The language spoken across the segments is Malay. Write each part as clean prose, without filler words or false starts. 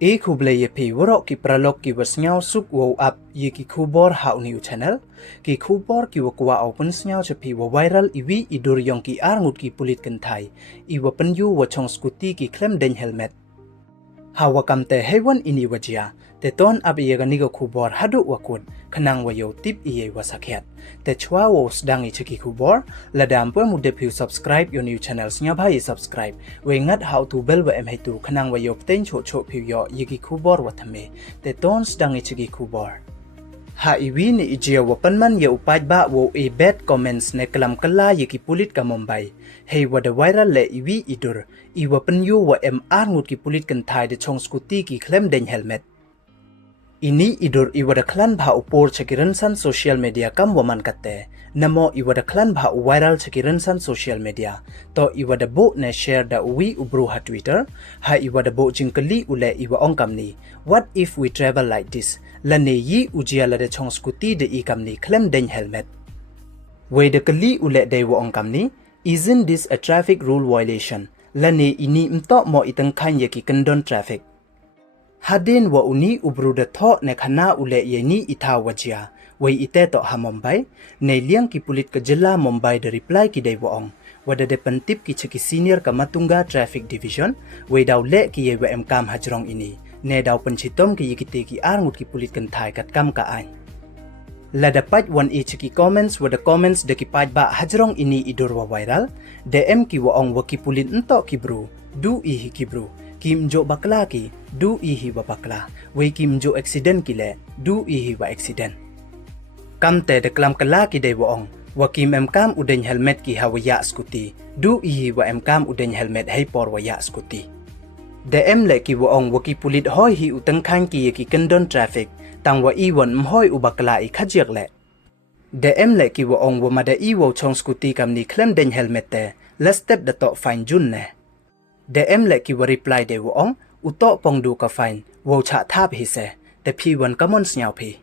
Kubleye pi warok ki pralok ki wasnyaw suk wow up ye ki kubor hau new channel ki kubor ki wakwa open snyaw chapi wa viral iwi idur yong ki arngut ki pulit kentai iwa penyu wa chong skuti ki klem den helmet hawa kamte hewan ini wajia te ton ab ye ganigo kubor hadu wakut khanang wayo tip iye wasakhet te chwa wo sdangi chiki kubor ladam pwe mu depu subscribe your new channel snya bhai subscribe we ngat how to bel wa em haitu khanang wayo ten cho cho phu yo yiki kubor wathame te ton sdangi chiki kubor ha iwi ni ijia wa panman ye paidbah wo e bad comments ne kalam kala yiki pulit ka Mumbai hei wa the viral le iwi idur iwa penyu wa em arngut ki pulit kan thai de chong skuti ki klem den helmet ini idur iwa the klan bha upor chakiran san social media kam waman katte namo iwa the klan bha viral chakiran san social media to iwa the bo ne share da wi ubru ha Twitter ha iwa the bo jingkali ule iwa ongkam ni what if we travel like this lane yi ujia la de chong skuti de ikam ni klem den helmet we de kali ule de wa ongkam ni isn't this a traffic rule violation lane ini mto mo itang khañ ye ki kandon traffic hadin wa uni ubru de tho ne khana ule ye ni itha wajia we ite to ha Mumbai ne liang ki pulit ka jilla Mumbai de reply ki de wa ong wada de pentip ki chiki senior ka matunga traffic division we daw le ki ye wa em kam hajrong ini ne daw panchitom ki yikite ki arngut ki pulit kan thai kat kam ka ain la dapat wan e chiki comments wada comments de ki paidbah hajrong ini idur wa viral dm ki wa ong wa ki pulit nto ki bru du i hi ki bru kim jo bakla ki du i hi wa bakla we kim jo accident ki le du i hi wa accident kam te de klam kala ki de wa ong wa kim em kam uden helmet ki hawaya skuti du i hi wa em kam uden helmet hei por wa ya skuti DM le ki wa ong wa ki pulit hoi hi utang khañ ki ki kandon traffic tang wa i won mhoi ubakla i khajiak le DM le ki wa ong wa mada i wo chong skuti kam ni klem den helmet te la step da to fine jun ne DM le ki wa reply de wa ong uto pongdu ka fine wo cha thap hi se te phi won kamon snyau phi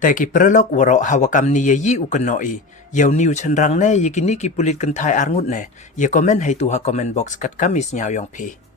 te ki pralok waro hawakam ni ye yi ukano i yau new chanrang ne yikini ki pulit kan thai arngut ne ye comment hai tu ha comment box kat kamis nyau yong phi